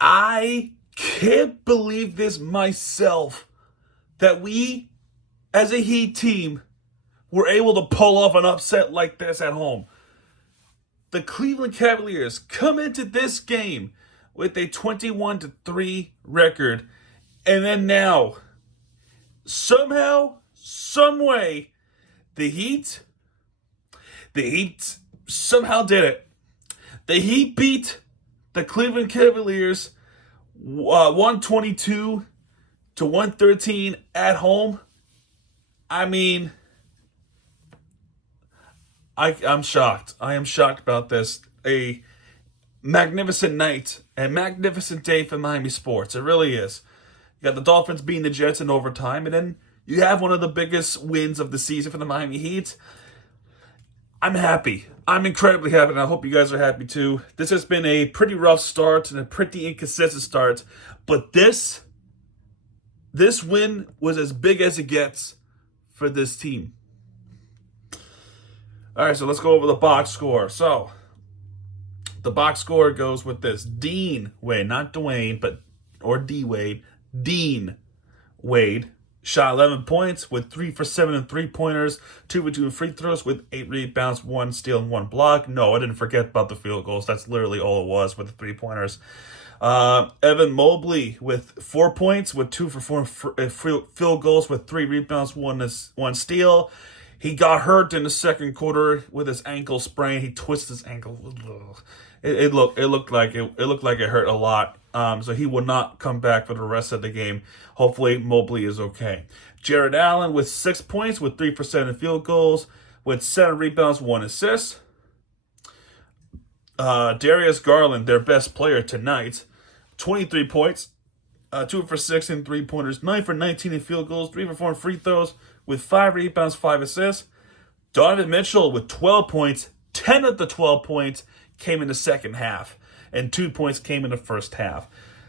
I can't believe this myself that we, as a Heat team, were able to pull off an upset like this at home. The Cleveland Cavaliers come into this game with a 21-3 record, and then now, somehow, some way, the Heat somehow did it. The Heat beat the Cleveland Cavaliers 122-113 at home. I mean, I'm shocked. I am shocked about this. A magnificent night, a magnificent day for Miami sports. It really is. You got the Dolphins beating the Jets in overtime, and then you have one of the biggest wins of the season for the Miami Heat. I'm happy. I'm incredibly happy, and I hope you guys are happy too. This has been a pretty rough start and a pretty inconsistent start, but this win was as big as it gets for this team. All right, so let's go over the box score. So, the box score goes with this. Dean Wade, not Dwayne, or D Wade. Dean Wade shot 11 points with 3 for 7 and 3-pointers, 2 for 2 in free throws with 8 rebounds, 1 steal, and 1 block. No, I didn't forget about the field goals. That's literally all it was with the 3-pointers. Evan Mobley with 4 points with 2 for 4 field goals with 3 rebounds, 1 steal. He got hurt in the second quarter with his ankle sprain. He twisted his ankle. It looked like it hurt a lot. So he will not come back for the rest of the game. Hopefully Mobley is okay. Jared Allen with 6 points with 3 for 7 field goals with 7 rebounds, 1 assist. Darius Garland, their best player tonight, 23 points, 2 for 6 in 3-pointers, 9 for 19 in field goals, 3 for 4 in free throws with 5 rebounds, 5 assists. Donovan Mitchell with 12 points, 10 of the 12 points came in the second half, and 2 points came in the first half.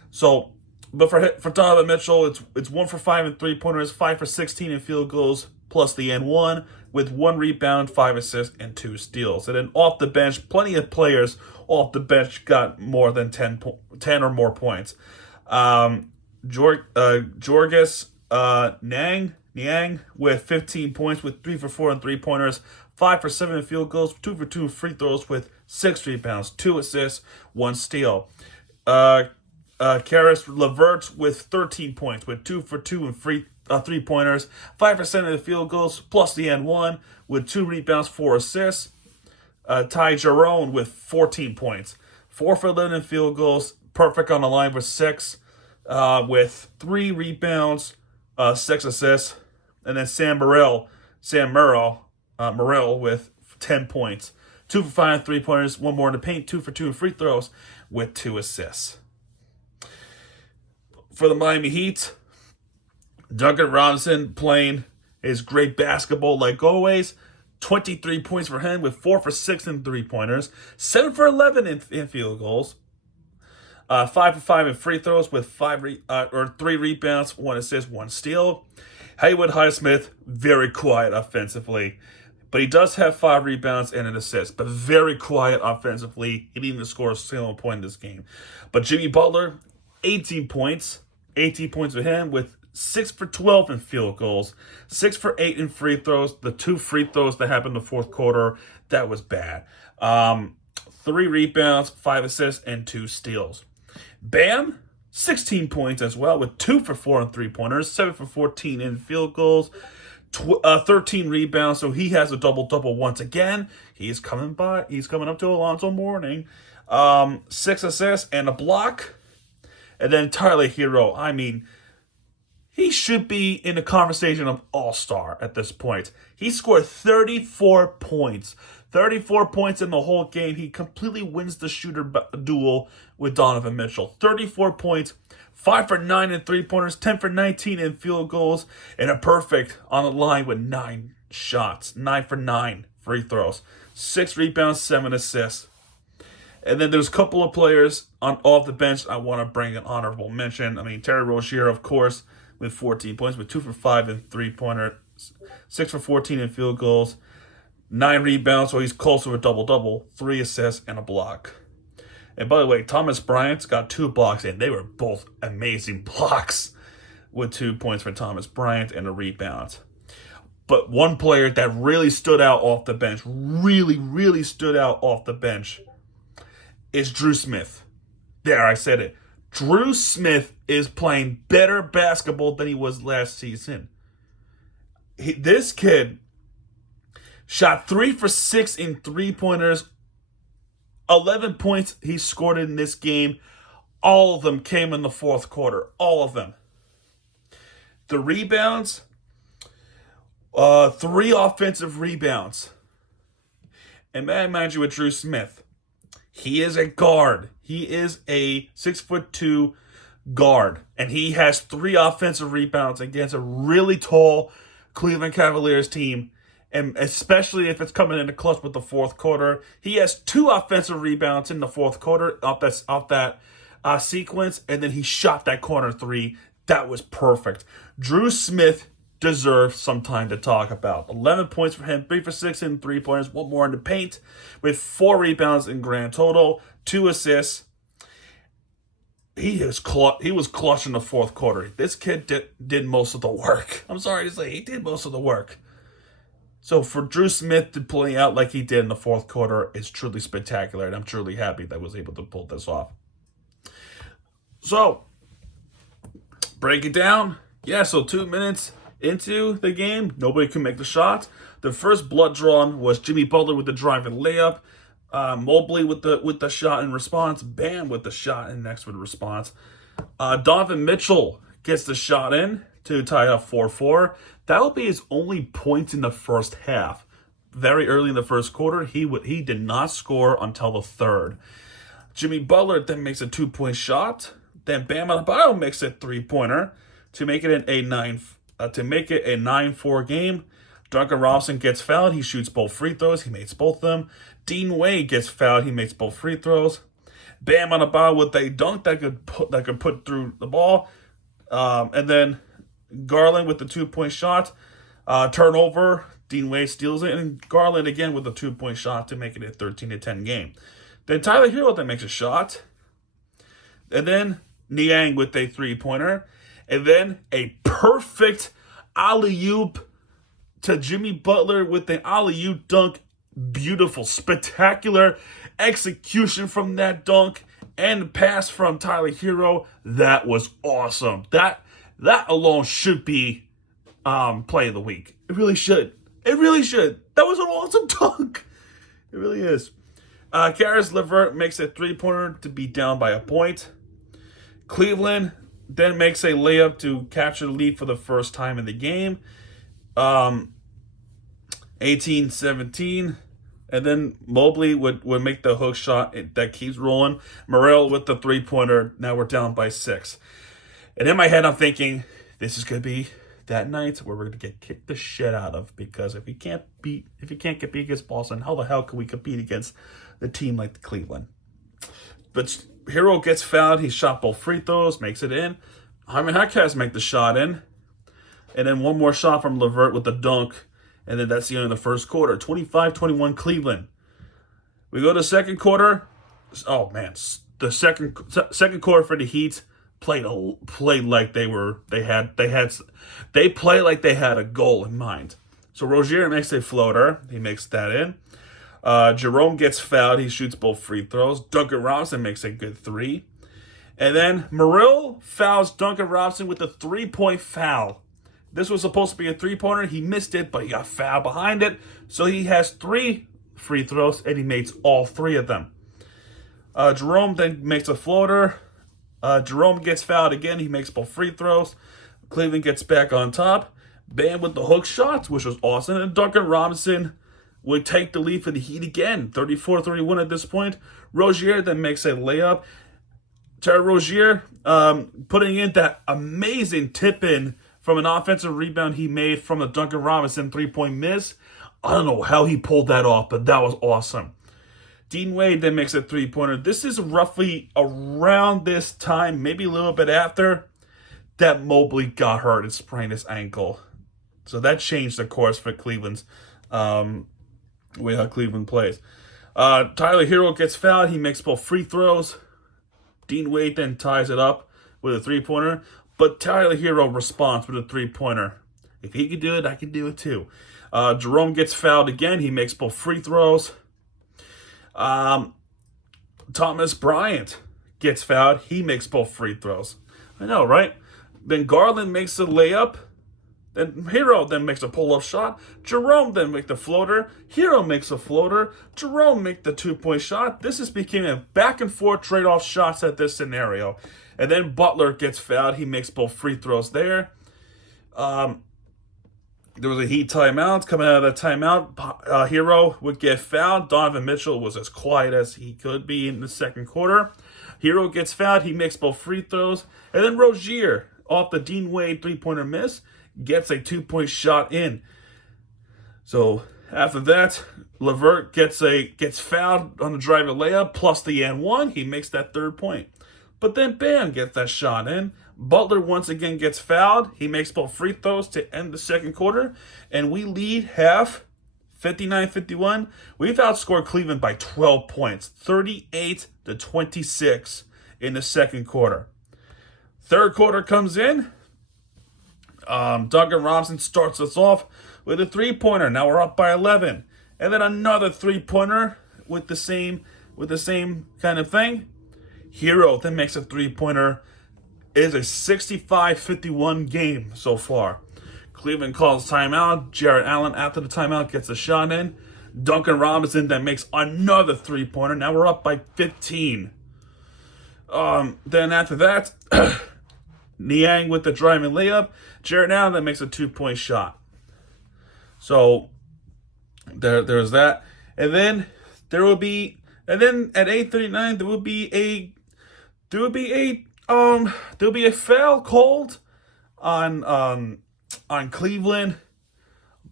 So, but for Donovan Mitchell, it's 1 for 5 in 3-pointers, 5 for 16 in field goals, plus the N1 with 1 rebound, 5 assists, and 2 steals. And then off the bench, plenty of players off the bench got more than 10 or more points. Jorgis Niang with 15 points with 3 for 4 in 3-pointers, 5 for 7 in field goals, 2 for 2 in free throws with 6 rebounds, 2 assists, 1 steal. Karis LeVert with 13 points with 2 for 2 in 3-pointers, 5% of the field goals, plus the N1 with 2 rebounds, 4 assists. Ty Jerome with 14 points, 4 for 11 in field goals, perfect on the line with 6, with 3 rebounds, 6 assists. And then Sam Morrell with 10 points, 2 for 5 in 3-pointers, 1 more in the paint, 2 for 2 in free throws with 2 assists. For the Miami Heat, Duncan Robinson playing his great basketball like always. 23 points for him with 4 for 6 in 3-pointers, 7 for 11 in field goals, 5 for 5 in free throws with 3 rebounds, 1 assist, 1 steal. Haywood Highsmith, very quiet offensively, but he does have 5 rebounds and an assist, but very quiet offensively. He didn't even score a single point in this game. But Jimmy Butler, 18 points for him with 6 for 12 in field goals, 6 for 8 in free throws. The 2 free throws that happened in the fourth quarter, that was bad. 3 rebounds, 5 assists, and 2 steals. Bam, 16 points as well with 2 for 4 in 3-pointers, 7 for 14 in field goals, 13 rebounds. So he has a double-double once again. He's coming up to Alonzo Mourning. 6 assists and a block. And then Tyler Hero, I mean, he should be in the conversation of all-star at this point. He scored 34 points. 34 points in the whole game. He completely wins the shooter duel with Donovan Mitchell. 34 points, 5 for 9 in 3-pointers, 10 for 19 in field goals, and a perfect on the line with 9 shots. 9 for 9 free throws. 6 rebounds, 7 assists. And then there's a couple of players off the bench I want to bring an honorable mention. I mean, Terry Rozier, of course, with 14 points, with 2 for 5 in 3-pointer, 6 for 14 in field goals, 9 rebounds, so he's close to a double-double, 3 assists, and a block. And by the way, Thomas Bryant's got 2 blocks, and they were both amazing blocks with 2 points for Thomas Bryant and a rebound. But one player that really stood out off the bench, really stood out off the bench, is Drew Smith. There, I said it. Drew Smith is playing better basketball than he was last season. This kid shot 3 for 6 in 3-pointers. 11 points he scored in this game. All of them came in the fourth quarter. All of them. The rebounds, 3 offensive rebounds. And may I remind you with Drew Smith, he is a guard. He is a 6'2" guard. And he has 3 offensive rebounds against a really tall Cleveland Cavaliers team. And especially if it's coming in the clutch with the fourth quarter. He has 2 offensive rebounds in the fourth quarter off that sequence. And then he shot that corner 3. That was perfect. Drew Smith deserves some time to talk about. 11 points for him, 3 for 6 in 3-pointers, 1 more in the paint, with 4 rebounds in grand total, 2 assists. He was clutch in the fourth quarter. This kid did most of the work. I'm sorry to say, he did most of the work. So for Drew Smith to play out like he did in the fourth quarter is truly spectacular, and I'm truly happy that I was able to pull this off. So, break it down. Yeah, so 2 minutes into the game, nobody could make the shot. The first blood drawn was Jimmy Butler with the driving layup, Mobley with the shot in response, Bam with the shot in next with response. Donovan Mitchell gets the shot in to tie up 4-4. That will be his only point in the first half. Very early in the first quarter, he did not score until the third. Jimmy Butler then makes a 2-point shot. Then Bam Adebayo makes a 3-pointer to make it a 9-4 game. Duncan Robinson gets fouled. He shoots both free throws. He makes both of them. Dean Wade gets fouled. He makes both free throws. Bam Adebayo with a dunk that could put through the ball. And then Garland with the 2-point shot. Turnover. Dean Wade steals it. And Garland again with a 2-point shot to make it a 13-10 game. Then Tyler Hero then makes a shot. And then Niang with a 3-pointer. And then a perfect alley-oop to Jimmy Butler with an alley-oop dunk. Beautiful, spectacular execution from that dunk. And pass from Tyler Hero. That was awesome. That alone should be play of the week. It really should. It really should. That was an awesome dunk. It really is. Karis LeVert makes a 3-pointer to be down by a point. Cleveland then makes a layup to capture the lead for the first time in the game. 18-17. And then Mobley would make the hook shot that keeps rolling. Morrell with the 3-pointer. Now we're down by 6. And in my head, I'm thinking, this is going to be that night where we're going to get kicked the shit out of. Because if you can't compete against Boston, how the hell can we compete against the team like the Cleveland? But Hero gets fouled. He shot both free throws, makes it in. Jaime Jaquez make the shot in. And then one more shot from LeVert with the dunk. And then that's the end of the first quarter. 25-21 Cleveland. We go to second quarter. Oh, man. The second quarter for the Heat played like they play like they had a goal in mind. So Rozier makes a floater. He makes that in. Jerome gets fouled. He shoots both free throws. Duncan Robinson makes a good 3. And then Morrell fouls Duncan Robinson with a 3-point foul. This was supposed to be a 3-pointer. He missed it, but he got fouled behind it. So he has 3 free throws, and he makes all 3 of them. Jerome then makes a floater. Jerome gets fouled again. He makes both free throws. Cleveland gets back on top. Bam with the hook shots, which was awesome. And Duncan Robinson would take the lead for the Heat again. 34-31 at this point. Rozier then makes a layup. Terry Rozier putting in that amazing tip-in from an offensive rebound he made from the Duncan Robinson 3-point miss. I don't know how he pulled that off, but that was awesome. Dean Wade then makes a 3-pointer. This is roughly around this time, maybe a little bit after, that Mobley got hurt and sprained his ankle. So that changed the course for Cleveland's way how Cleveland plays. Tyler Hero gets fouled. He makes both free throws. Dean Wade then ties it up with a three-pointer. But Tyler Hero responds with a three-pointer. If he can do it, I can do it too. Jerome gets fouled again. He makes both free throws. Thomas Bryant gets fouled. He makes both free throws. I know, right? Then Garland makes a layup. Then Hero then makes a pull-up shot. Jerome then makes the floater. Hero makes a floater. Jerome makes the two-point shot. This is became a back-and-forth trade-off shots at this scenario. And then Butler gets fouled. He makes both free throws there. There was a Heat timeout. Coming out of the timeout, Hero would get fouled. Donovan Mitchell was as quiet as he could be in the second quarter. Hero gets fouled. He makes both free throws. And then Rozier, off the Dean Wade three-pointer miss, gets a two-point shot in. So after that, LeVert gets fouled on the driving layup plus the and one. He makes that third point. But then Bam gets that shot in. Butler once again gets fouled. He makes both free throws to end the second quarter. And we lead half, 59-51. We've outscored Cleveland by 12 points, 38-26 in the second quarter. Third quarter comes in. Duncan Robinson starts us off with a three-pointer. Now we're up by 11. And then another three-pointer with the same kind of thing. Hero then makes a three-pointer. It is a 65-51 game so far. Cleveland calls timeout. Jarrett Allen after the timeout gets a shot in. Duncan Robinson then makes another three-pointer. Now we're up by 15. Then after that, Niang with the driving layup. Jarrett Allen then makes a two-point shot. So there's that. And then at 8:39 there will be a foul called on Cleveland,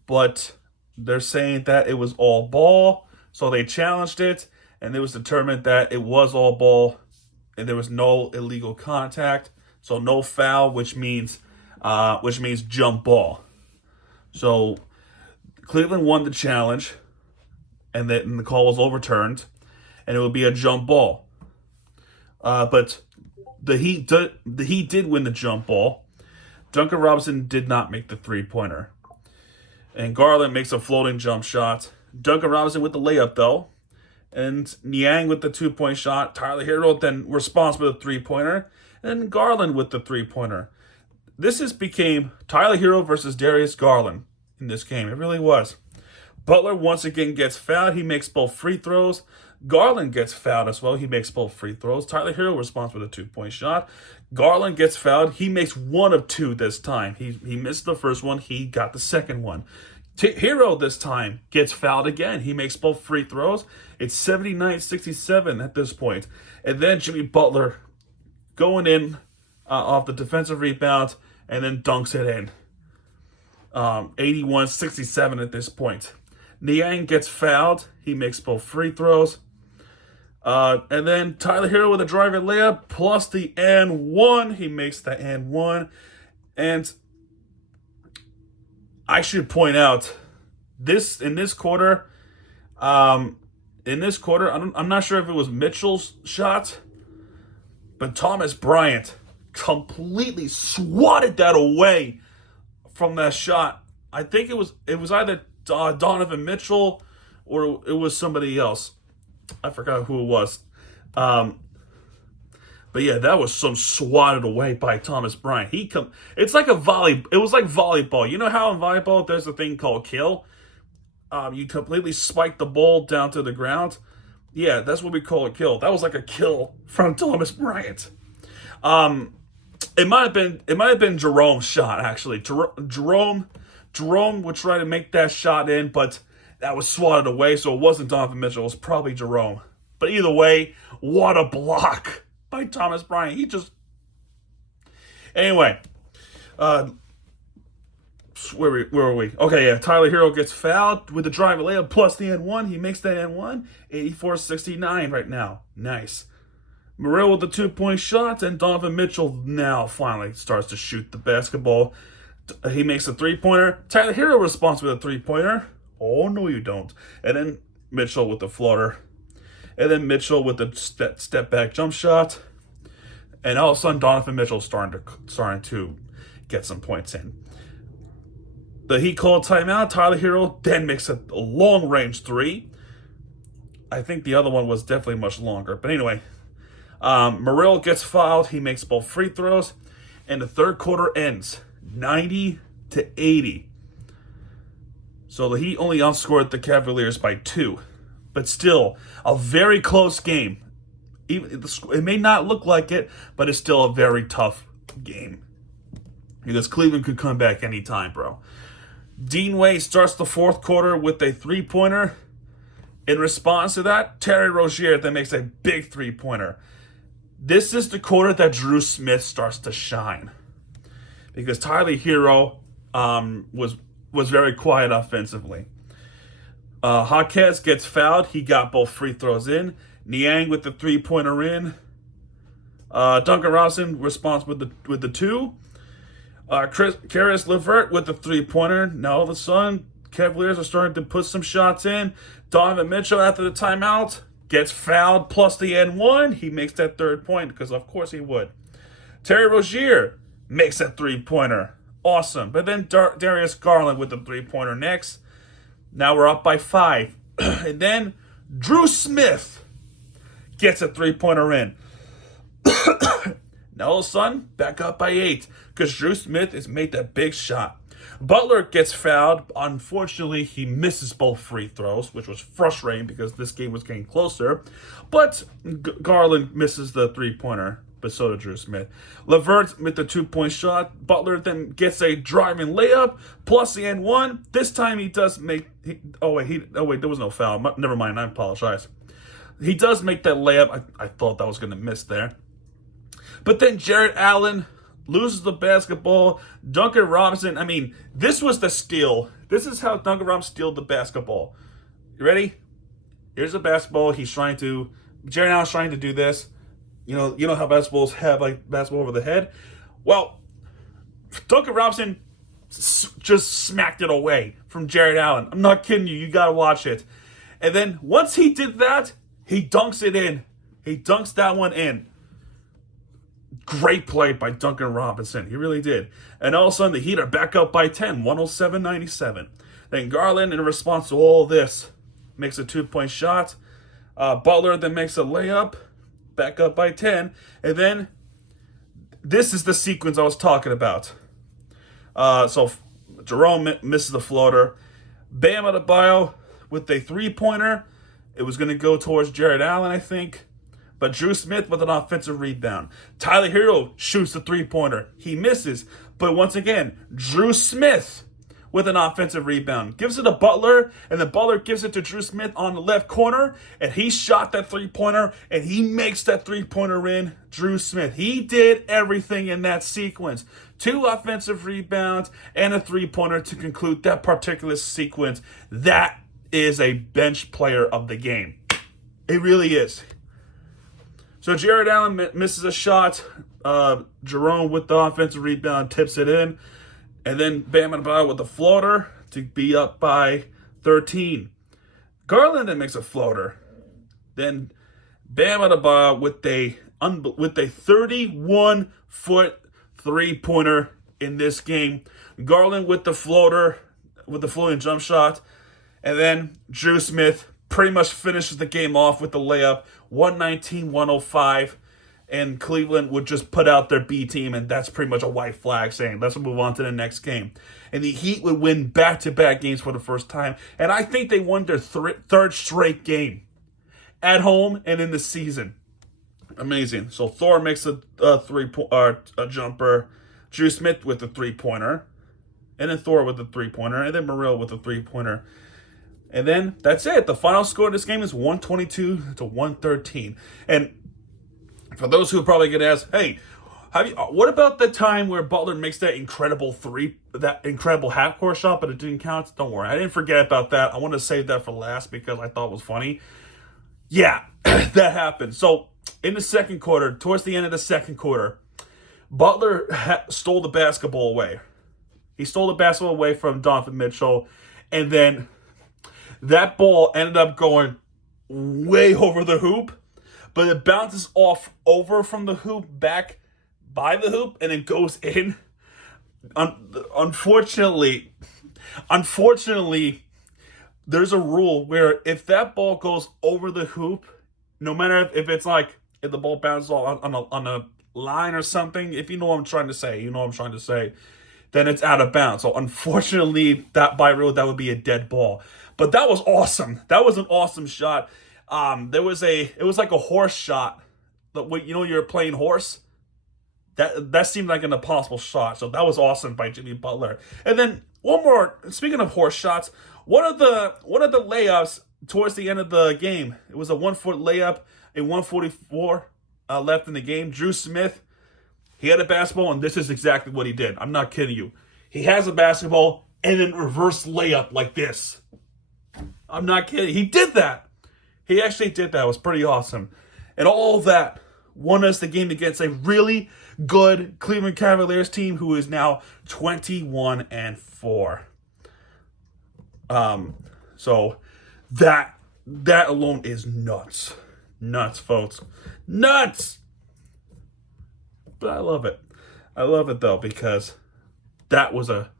but they're saying that it was all ball, so they challenged it, and it was determined that it was all ball, and there was no illegal contact, so no foul, which means jump ball. So Cleveland won the challenge, and the call was overturned, and it would be a jump ball. But the Heat did win the jump ball. Duncan Robinson did not make the three-pointer. And Garland makes a floating jump shot. Duncan Robinson with the layup, though. And Niang with the two-point shot. Tyler Hero then responds with a three-pointer. And then Garland with the three-pointer. This became Tyler Hero versus Darius Garland in this game. It really was. Butler once again gets fouled. He makes both free throws. Garland gets fouled as well. He makes both free throws. Tyler Hero responds with a two-point shot. Garland gets fouled. He makes one of two this time. He missed the first one. He got the second one. Hero this time gets fouled again. He makes both free throws. It's 79-67 at this point. And then Jimmy Butler going in off the defensive rebound and then dunks it in. 81-67 at this point. Niang gets fouled. He makes both free throws. And then Tyler Hero with a driving layup plus the and one. He makes the and one. And I should point out in this quarter, I'm not sure if it was Mitchell's shot, but Thomas Bryant completely swatted that away from that shot. I think it was either Donovan Mitchell or it was somebody else. I forgot who it was. But yeah, that was some swatted away by Thomas Bryant. It's like it was like volleyball. You know how in volleyball there's a thing called kill? You completely spike the ball down to the ground. Yeah, that's what we call a kill. That was like a kill from Thomas Bryant. It might have been Jerome's shot, actually. Jerome would try to make that shot in, but that was swatted away, so it wasn't Donovan Mitchell. It was probably Jerome. But either way, what a block by Thomas Bryant. Anyway, where were we? Okay, yeah, Tyler Hero gets fouled with the drive layup plus the N1. He makes that N1, 84-69 right now. Nice. Morrell with the two-point shot, and Donovan Mitchell now finally starts to shoot the basketball. He makes a three-pointer. Tyler Hero responds with a three-pointer. Oh, no, you don't. And then Mitchell with the floater. And then Mitchell with the step back jump shot. And all of a sudden, Donovan Mitchell starting to get some points in. The Heat called timeout. Tyler Hero then makes a long-range three. I think the other one was definitely much longer. But anyway, Morrill gets fouled. He makes both free throws. And the third quarter ends 90-80. So the Heat only outscored the Cavaliers by 2. But still, a very close game. It may not look like it, but it's still a very tough game. Because Cleveland could come back anytime, bro. Dean Wade starts the fourth quarter with a three-pointer. In response to that, Terry Rozier then makes a big three-pointer. This is the quarter that Drew Smith starts to shine. Because Tyler Hero was very quiet offensively. Jaquez gets fouled. He got both free throws in. Niang with the three-pointer in. Duncan Robinson responds with the two. Caris LeVert with the three-pointer. Now all of a sudden, Cavaliers are starting to put some shots in. Donovan Mitchell after the timeout gets fouled plus the N1. He makes that third point because of course he would. Terry Rozier makes that three-pointer. Awesome. But then Darius Garland with the three-pointer next. Now we're up by 5. And then Drew Smith gets a three-pointer in. Now all of a sudden, back up by 8 because Drew Smith has made that big shot. Butler gets fouled. Unfortunately, he misses both free throws, which was frustrating because this game was getting closer. But Garland misses the three-pointer, but so did Drew Smith. LeVert with the 2-point shot. Butler then gets a driving layup plus the N1. This time he does make... there was no foul. Never mind, I apologize. He does make that layup. I thought that was going to miss there. But then Jarrett Allen loses the basketball. Duncan Robinson, this was the steal. This is how Duncan Robinson steals the basketball. You ready? Here's a basketball. Jarrett Allen's trying to do this. You know how basketballs have basketball over the head? Well, Duncan Robinson just smacked it away from Jarrett Allen. I'm not kidding you. You got to watch it. And then once he did that, he dunks it in. He dunks that one in. Great play by Duncan Robinson. He really did. And all of a sudden, the Heat are back up by 10, 107-97. Then Garland, in response to all this, makes a 2-point shot. Butler then makes a layup, back up by 10. And then, this is the sequence I was talking about. So, Jerome misses the floater. Bam Adebayo with a three-pointer. It was going to go towards Jarrett Allen, I think. But Drew Smith with an offensive rebound. Tyler Hero shoots the three-pointer. He misses. But once again, Drew Smith with an offensive rebound. Gives it to Butler, and the Butler gives it to Drew Smith on the left corner, and he shot that three-pointer, and he makes that three-pointer in. Drew Smith. He did everything in that sequence. 2 offensive rebounds and a three-pointer to conclude that particular sequence. That is a bench player of the game. It really is. So Jarrett Allen misses a shot. Jerome with the offensive rebound tips it in. And then Bam Adebayo with the floater to be up by 13. Garland then makes a floater. Then Bam Adebayo with a 31-foot three-pointer in this game. Garland with the floater, with the floating jump shot. And then Drew Smith pretty much finishes the game off with the layup, 119-105, and Cleveland would just put out their B team, and that's pretty much a white flag saying, let's move on to the next game. And the Heat would win back-to-back games for the first time, and I think they won their third straight game at home and in the season. Amazing. So Thor makes a jumper, Drew Smith with the three-pointer, and then Thor with the three-pointer, and then Morrill with the three-pointer. And then that's it. The final score of this game is 122-113. And for those who are probably going to ask, hey, what about the time where Butler makes that incredible half-court shot, but it didn't count? Don't worry. I didn't forget about that. I want to save that for last because I thought it was funny. Yeah, that happened. So in the second quarter, towards the end of the second quarter, Butler stole the basketball away. He stole the basketball away from Donovan Mitchell, and then that ball ended up going way over the hoop, but it bounces off over from the hoop back by the hoop and it goes in. Unfortunately, there's a rule where if that ball goes over the hoop, no matter if it's like if the ball bounces on a line or something, if you know what I'm trying to say, then it's out of bounds. So unfortunately, that by rule, that would be a dead ball. But that was awesome. That was an awesome shot. It was like a horse shot. You're playing horse. That seemed like an impossible shot. So that was awesome by Jimmy Butler. And then one more. Speaking of horse shots, one of the layups towards the end of the game. It was a 1-foot layup in 1:44 left in the game. Drew Smith, he had a basketball, and this is exactly what he did. I'm not kidding you. He has a basketball and then reverse layup like this. I'm not kidding. He did that. He actually did that. It was pretty awesome. And all of that won us the game against a really good Cleveland Cavaliers team who is now 21-4. So that alone is nuts. Nuts, folks. Nuts! But I love it. I love it, though, because that was a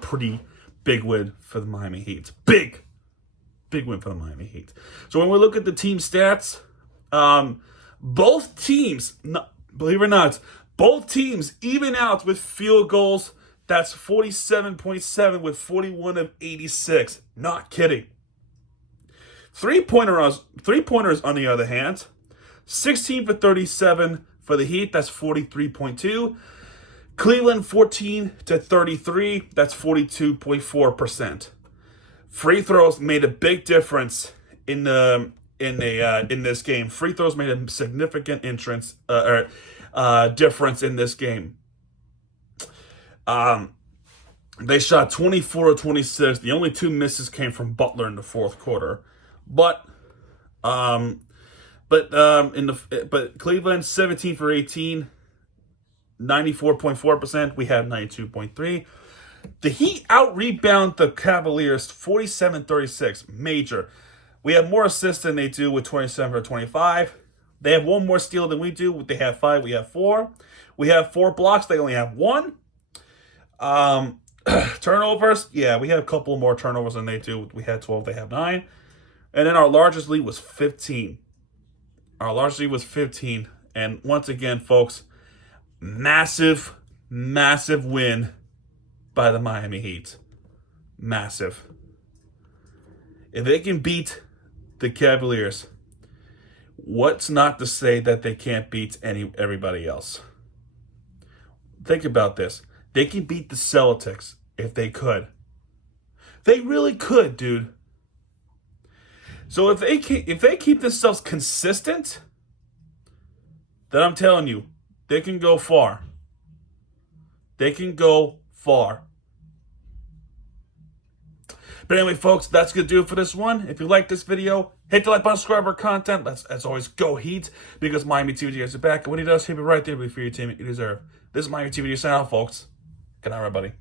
pretty big win for the Miami Heat. Big win for the Miami Heat. So when we look at the team stats, both teams, believe it or not, both teams even out with field goals. That's 47.7 with 41 of 86. Not kidding. Three-pointers, on the other hand, 16 for 37 for the Heat. That's 43.2. Cleveland 14 to 33. That's 42.4%. Free throws made a big difference in this game. Free throws made a significant difference in this game. They shot 24 of 26. The only two misses came from Butler in the fourth quarter. But Cleveland 17 for 18, 94.4%. We had 92.3. The Heat out-rebound the Cavaliers 47-36. Major. We have more assists than they do with 27 for 25. They have one more steal than we do. They have 5. We have 4. We have 4 blocks. They only have 1. Turnovers. Yeah, we have a couple more turnovers than they do. We had 12. They have 9. And then our largest lead was 15. And once again, folks, massive win by the Miami Heat. Massive. If they can beat the Cavaliers, what's not to say that they can't beat everybody else? Think about this. They can beat the Celtics if they could. They really could, dude. So if they keep themselves consistent, then I'm telling you, they can go far. They can go far. But anyway, folks, that's going to do it for this one. If you like this video, hit the like button, subscribe our content. Let's, as always, go Heat, because Miami TV is back. And when he does, he'll be right there for your team you deserve. This is Miami TV signing out, folks. Good night, everybody.